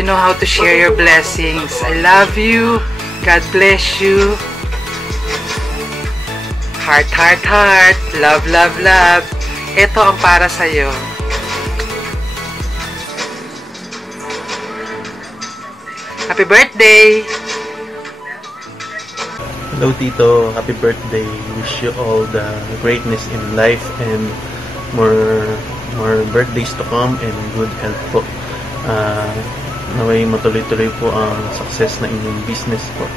You know how to share your blessings. I love you. God bless you. Heart, heart, heart. Love, love, love. Ito ang para sa'yo. Happy birthday! Hello Tito, happy birthday. Wish you all the greatness in life and more birthdays to come and good health po. Naway matuloy-tuloy po ang success na inyong business po.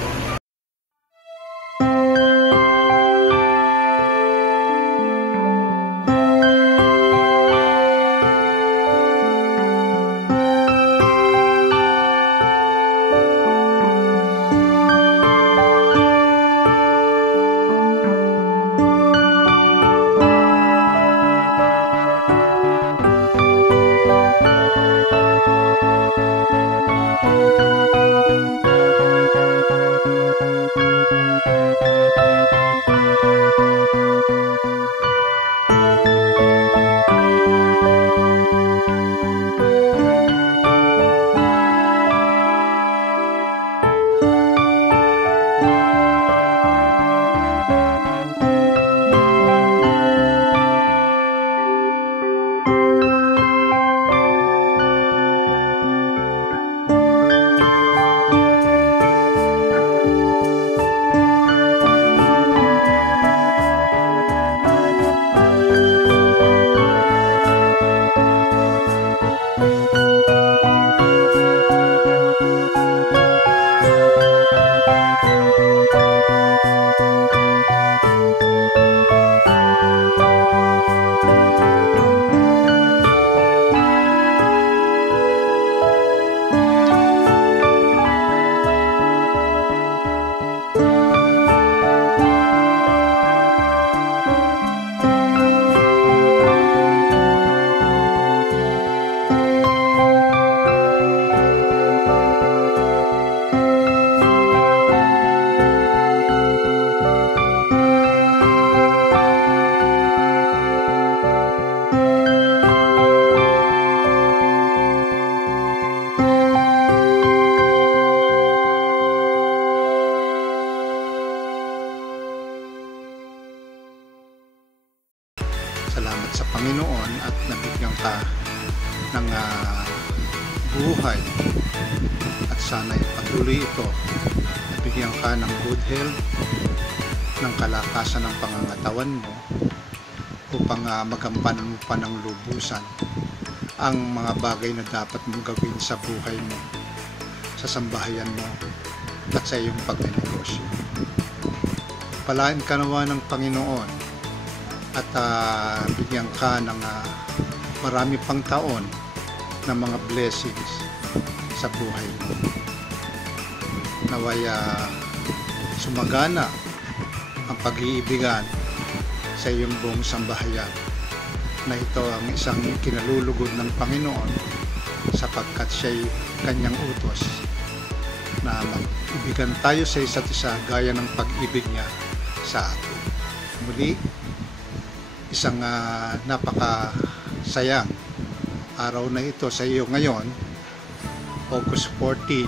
Salamat sa Panginoon at nabigyan ka ng buhay at sana'y patuloy ito. Nabigyan ka ng good health, ng kalakasan ng pangangatawan mo upang magampanan mo pa ng lubusan ang mga bagay na dapat mong gawin sa buhay mo, sa sambahayan mo at sa iyong pagnenegosyo. Palain ka nawa ng Panginoon at bigyan ka ng marami pang taon ng mga blessings sa buhay mo. Naway sumagana ang pag-iibigan sa iyong buong sambahayan, na ito ang isang kinalulugod ng Panginoon sapagkat siya'y kanyang utos na mag-ibigan tayo sa isa't isa gaya ng pag-ibig niya sa atin. Muli, isang napakasayang araw na ito sa iyo ngayon, August 14,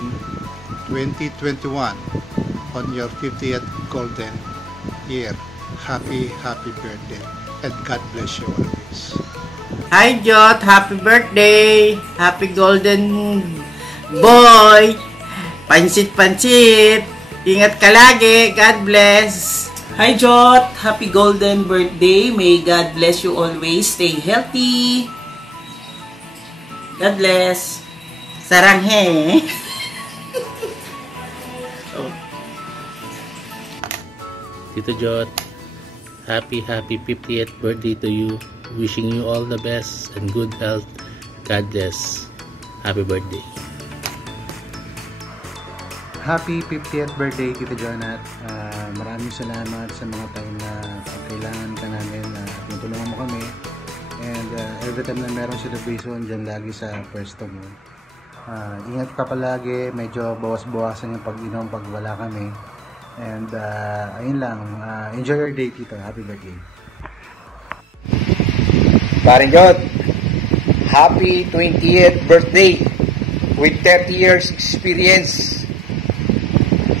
2021, on your 50th golden year. Happy birthday and God bless you always. Hi Jot, happy birthday! Happy golden boy! Pansit! Ingat ka lagi, God bless! Hi Jot! Happy golden birthday. May God bless you always. Stay healthy. God bless. Saranghe! Tito Jot, happy 50th birthday to you. Wishing you all the best and good health. God bless. Happy birthday. Happy 50th birthday, Tito Jonat. Maraming salamat sa mga time na kailangan ka namin na tinutulungan mo kami. And every time na merong celebration, dyan lagi sa pwesto mo. Ingat ka palagi, medyo bawas-bawasan yung pag-inom pag wala kami. And ayun lang, enjoy your day, Tito. Happy birthday. Paring Jot, happy 20th birthday. with 30 years experience.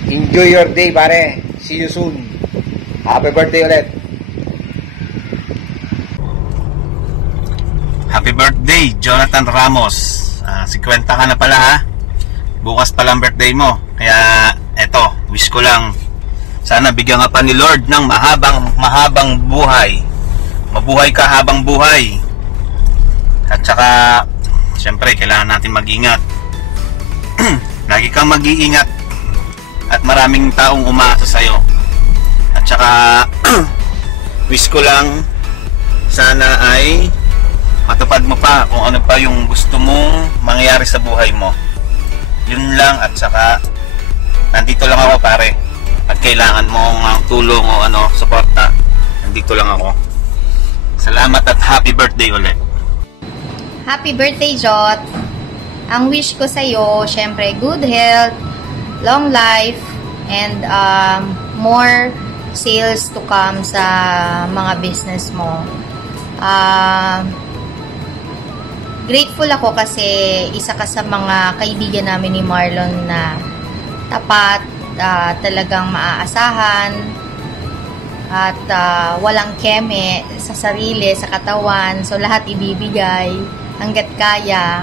Enjoy your day, pare. See you soon. Happy birthday ulit. Happy birthday, Jonathan Ramos. 50 ka na pala ha. Bukas pa lang birthday mo. Kaya eto, wish ko lang sana bigyan ka pa ni Lord ng mahabang buhay. Mabuhay ka habang buhay. At saka syempre kailangan natin mag-ingat. Lagi kang mag-iingat. At maraming taong umaasa sa'yo. At saka wish ko lang sana ay matupad mo pa kung ano pa yung gusto mong mangyari sa buhay mo. Yun lang. At saka nandito lang ako, pare. At kailangan mo ng tulong o suporta, nandito lang ako. Salamat at happy birthday ulit. Happy birthday, Jot. Ang wish ko sa'yo, syempre, good health, long life, and more sales to come sa mga business mo. Grateful ako kasi isa ka sa mga kaibigan namin ni Marlon na tapat, talagang maaasahan, at walang keme sa sarili, sa katawan. So, lahat ibibigay hanggat kaya.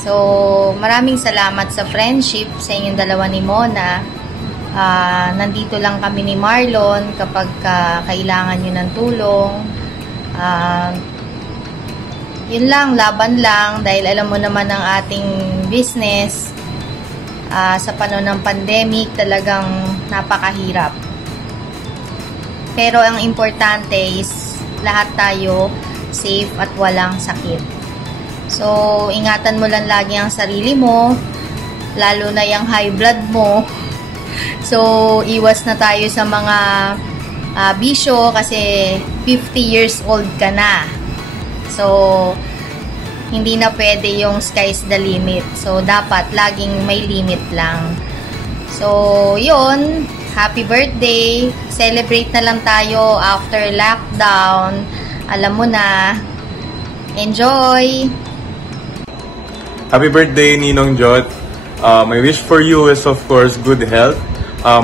So, maraming salamat sa friendship sa inyong dalawa ni Mona. Nandito lang kami ni Marlon kapag kailangan nyo ng tulong. Yun lang, laban lang, dahil alam mo naman ang ating business sa panahon ng pandemic, talagang napakahirap. Pero ang importante is lahat tayo safe at walang sakit. So, ingatan mo lang lagi ang sarili mo, lalo na yung high blood mo. So, iwas na tayo sa mga bisyo kasi 50 years old ka na. So, hindi na pwede yung sky's the limit. So, dapat laging may limit lang. So, yun. Happy birthday. Celebrate na lang tayo after lockdown. Alam mo na. Enjoy! Happy birthday, Ninong Jot. My wish for you is, of course, good health,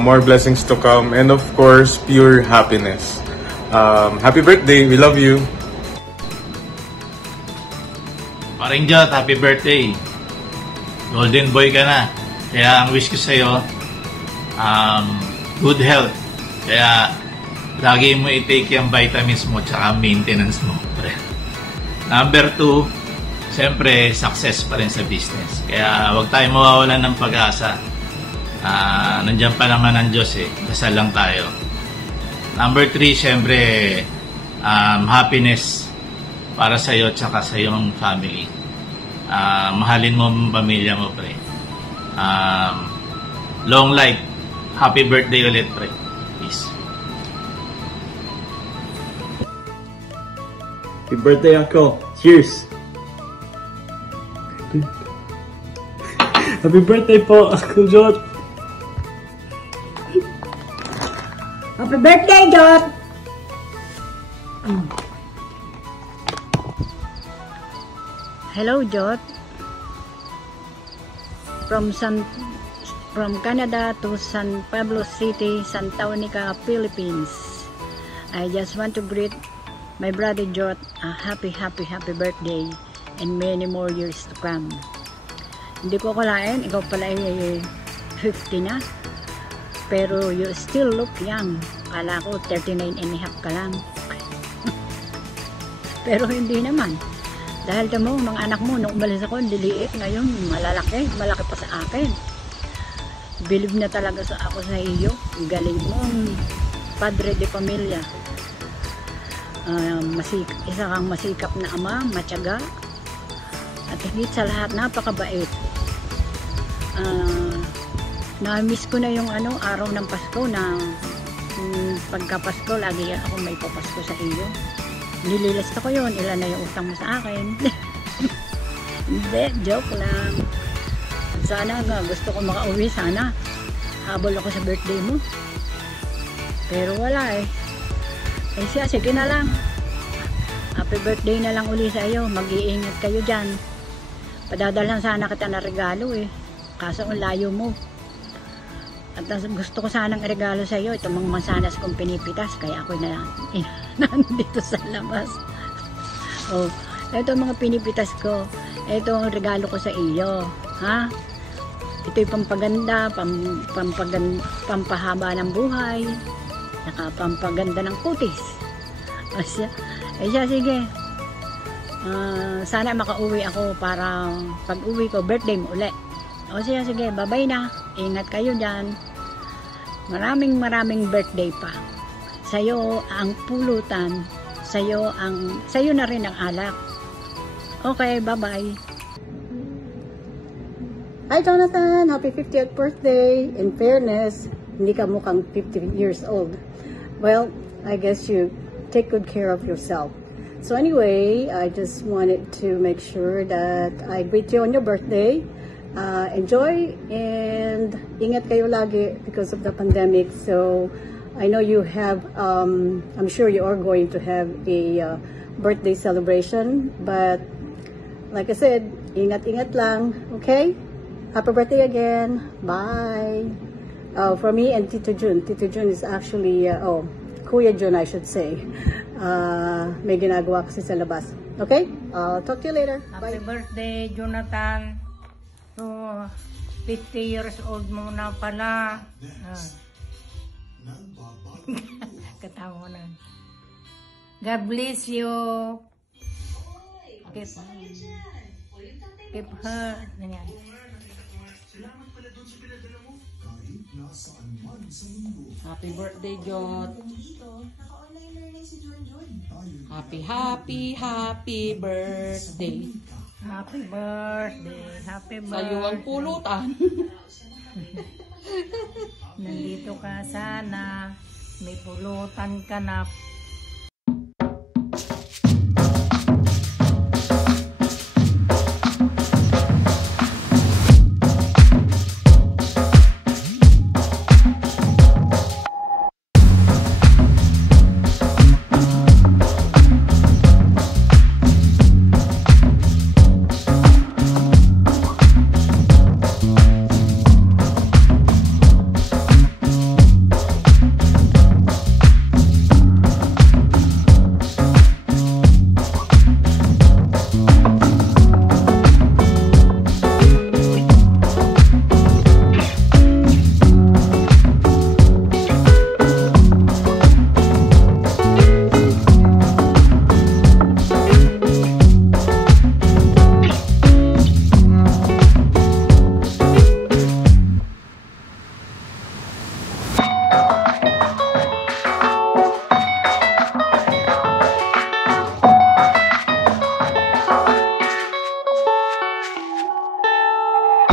more blessings to come, and of course, pure happiness. Happy birthday. We love you. Paring Jot, happy birthday. Golden boy ka na. Kaya ang wish ko sa'yo, good health. Kaya lagi mo i-take yung vitamins mo tsaka maintenance mo. Number 2, siyempre success pa rin sa business. Kaya huwag tayo mawawalan ng pag-asa. Nandiyan pa naman ang Diyos eh. Dasal lang tayo. Number 3, siyempre happiness para sa iyo at saka sa iyong family. Mahalin mo ang pamilya mo, pre. Long life. Happy birthday ulit, pre. Peace. Happy birthday, Uncle. Cheers. Happy birthday po, Uncle Jot. Happy birthday, Jot. Hello, Jot. From Canada to San Pablo City, Santa Monica, Philippines. I just want to greet my brother Jot a happy birthday and many more years to come. Hindi ko akalain, ikaw pala ay 50 na. Pero you still look young. Kala ko 39 and a half ka lang. Pero hindi naman. Dahil mo, mga anak mo, nung umalis ako, liliit. Ngayon, malaki pa sa akin. Believe na talaga ako sa iyo. Galing mo, padre de pamilya. Isa kang masikap na ama, matyaga. At higit sa lahat, napakabait. Na-miss ko na yung araw ng Pasko na pagka Pasko, lagi ako may papasko sa iyo. Nililista ko yun, ilan na yung utang mo sa akin. Hindi, joke lang. Sana nga, gusto ko makauwi sana. Habol ako sa birthday mo. Pero wala eh. Eh siya, sige na lang. Happy birthday na lang uli sa iyo. Mag-iingat kayo dyan. Padadalhan sana kita na regalo eh. Kaso ang layo mo. At gusto ko sanang regalo sa iyo itong mga mansanas kong pinipitas. Kaya ako nandito sa labas. Oh, ito mga pinipitas ko. Ito ang regalo ko sa iyo. Ha? Ito'y pampaganda, pampahaba ng buhay. Saka pampaganda ng kutis. Sige. Sana makauwi ako para pag uwi ko, birthday mo ulit. O sige, bye-bye na. Ingat kayo dyan. Maraming birthday pa. Sa'yo ang pulutan. Sa'yo na rin ang alak. Okay, bye-bye. Hi Jonathan! Happy 50th birthday! In fairness, hindi ka mukhang 50 years old. Well, I guess you take good care of yourself. So anyway, I just wanted to make sure that I greet you on your birthday. Enjoy and ingat kayo lagi because of the pandemic. So I know you have, I'm sure you are going to have a birthday celebration. But like I said, ingat-ingat lang, okay? Happy birthday again. Bye. For me and Tito Jun. Tito Jun is actually, Kuya Jun I should say. May ginagawa kasi sa labas. Okay? I'll talk to you later. Happy birthday, Jonathan. So, 50 years old mo na pala. Katawa na. God bless you. Keep her. Ganyan. Happy birthday, Jot. Happy birthday. Happy birthday. Happy birthday. Sa'yo ang pulutan. Nandito ka sana. May pulutan ka na